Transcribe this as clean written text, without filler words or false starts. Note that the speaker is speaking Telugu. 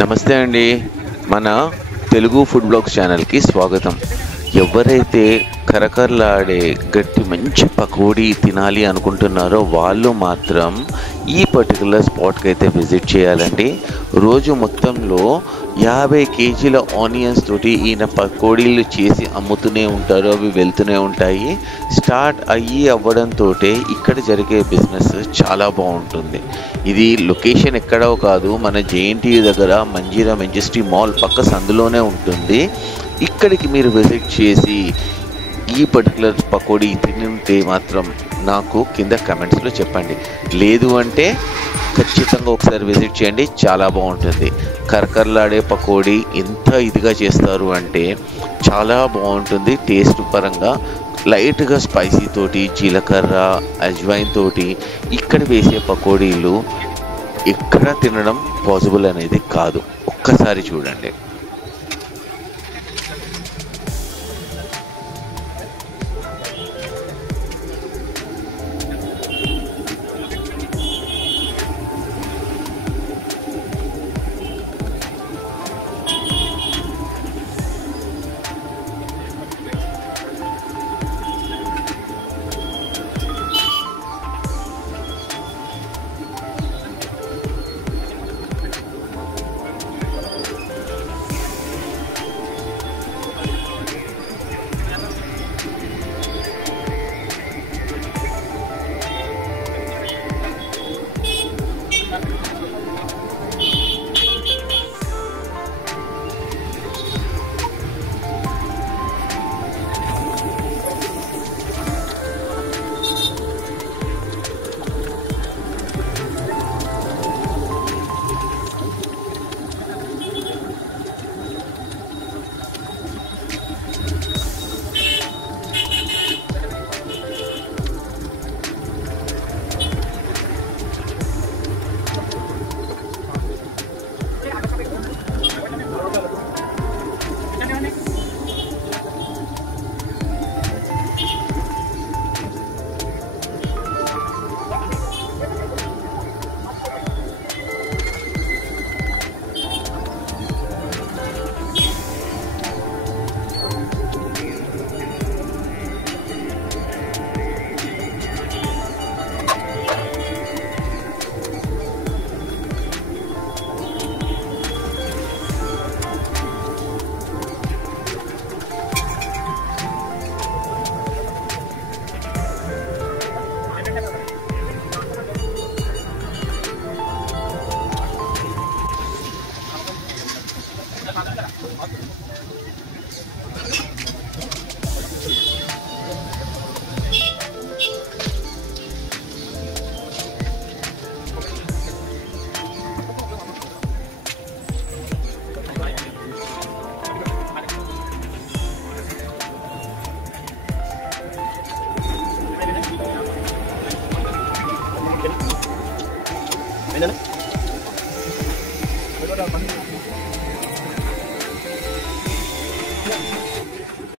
నమస్తే అండి. మన తెలుగు ఫుడ్ బ్లాగ్స్ ఛానల్‌కి స్వాగతం. ఎవరైతే కరకరలాడే గట్టి మంచి పకోడీ తినాలి అనుకుంటున్నారో వాళ్ళు మాత్రం ఈ పర్టిక్యులర్ స్పాట్‌కైతే విజిట్ చేయాలండి. రోజు మొత్తంలో 50 కేజీల ఆనియన్స్ తోటి ఈయన పకోడీలు చేసి అమ్ముతూనే ఉంటారు. అవి వెళ్తూనే ఉంటాయి. స్టార్ట్ అవ్వడంతోటే ఇక్కడ జరిగే బిజినెస్ చాలా బాగుంటుంది. ఇది లొకేషన్ ఎక్కడో కాదు, మన జేఎన్టీయూ దగ్గర మంజీరా మెజెస్టీ మాల్ పక్క సందులోనే ఉంటుంది. ఇక్కడికి మీరు విజిట్ చేసి ఈ పర్టికులర్ పకోడీ తింటే మాత్రం నాకు కింద కమెంట్స్లో చెప్పండి. లేదు అంటే ఖచ్చితంగా ఒకసారి విజిట్ చేయండి, చాలా బాగుంటుంది. కరకరలాడే పకోడీ ఎంత ఇదిగా చేస్తారు అంటే చాలా బాగుంటుంది. టేస్ట్ పరంగా లైట్గా స్పైసీ తోటి, జీలకర్ర అజ్వైన్ తోటి ఇక్కడ వేసే పకోడీలు ఎక్కడ తినడం పాసిబుల్ అనేది కాదు. ఒక్కసారి చూడండి. Ini